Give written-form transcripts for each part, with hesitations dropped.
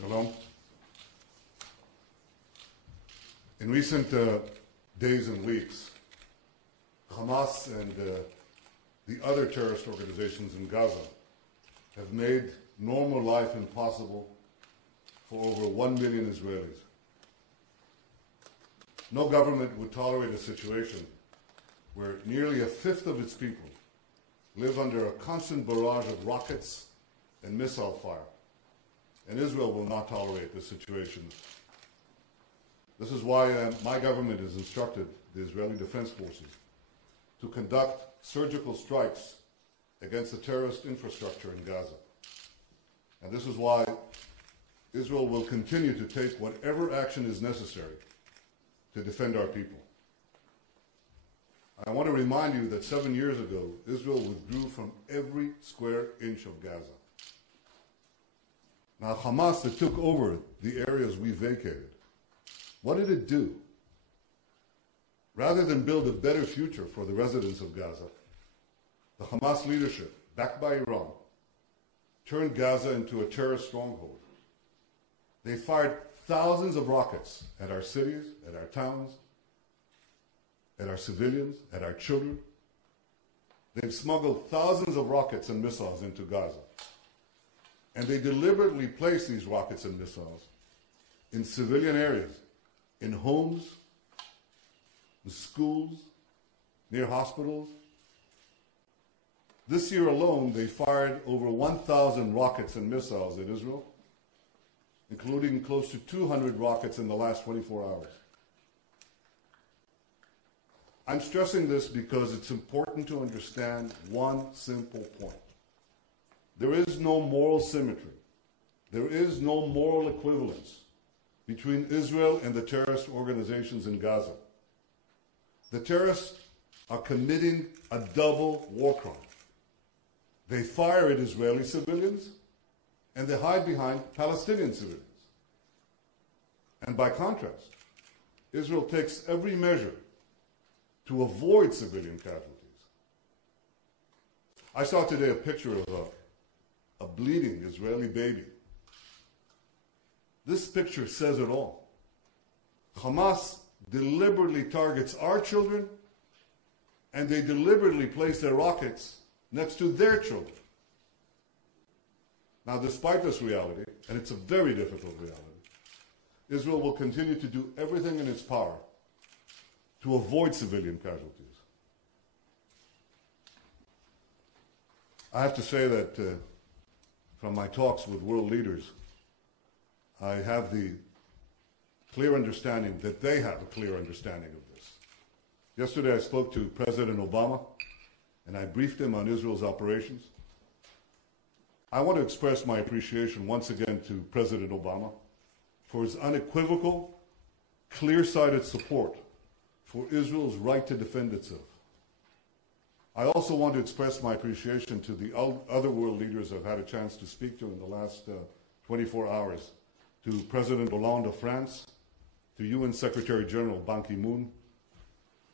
Shalom. In recent days and weeks, Hamas and the other terrorist organizations in Gaza have made normal life impossible for over 1 million Israelis. No government would tolerate a situation where nearly a fifth of its people live under a constant barrage of rockets and missile fire. And Israel will not tolerate this situation. This is why my government has instructed the Israeli Defense Forces to conduct surgical strikes against the terrorist infrastructure in Gaza. And this is why Israel will continue to take whatever action is necessary to defend our people. I want to remind you that 7 years ago, Israel withdrew from every square inch of Gaza. Now, Hamas that took over the areas we vacated, what did it do? Rather than build a better future for the residents of Gaza, the Hamas leadership, backed by Iran, turned Gaza into a terrorist stronghold. They fired thousands of rockets at our cities, at our towns, at our civilians, at our children. They've smuggled thousands of rockets and missiles into Gaza. And they deliberately placed these rockets and missiles in civilian areas, in homes, in schools, near hospitals. This year alone, they fired over 1,000 rockets and missiles in Israel, including close to 200 rockets in the last 24 hours. I'm stressing this because it's important to understand one simple point. There is no moral symmetry. There is no moral equivalence between Israel and the terrorist organizations in Gaza. The terrorists are committing a double war crime. They fire at Israeli civilians, and they hide behind Palestinian civilians. And by contrast, Israel takes every measure to avoid civilian casualties. I saw today a picture of a bleeding Israeli baby. This picture says it all. Hamas deliberately targets our children, and they deliberately place their rockets next to their children. Now, despite this reality, and it's a very difficult reality, Israel will continue to do everything in its power to avoid civilian casualties. I have to say that from my talks with world leaders, I have the clear understanding that they have a clear understanding of this. Yesterday I spoke to President Obama, and I briefed him on Israel's operations. I want to express my appreciation once again to President Obama for his unequivocal, clear-sighted support for Israel's right to defend itself. I also want to express my appreciation to the other world leaders I've had a chance to speak to in the last 24 hours, to President Hollande of France, to UN Secretary General Ban Ki-moon,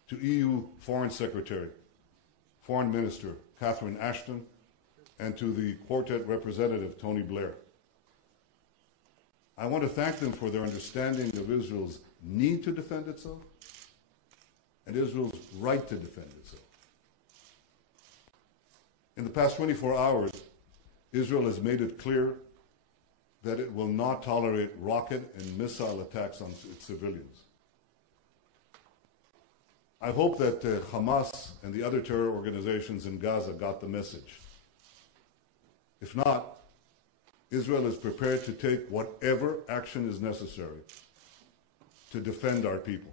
to EU Foreign Secretary, Foreign Minister Catherine Ashton, and to the Quartet representative Tony Blair. I want to thank them for their understanding of Israel's need to defend itself and Israel's right to defend itself. In the past 24 hours, Israel has made it clear that it will not tolerate rocket and missile attacks on its civilians. I hope that Hamas and the other terror organizations in Gaza got the message. If not, Israel is prepared to take whatever action is necessary to defend our people.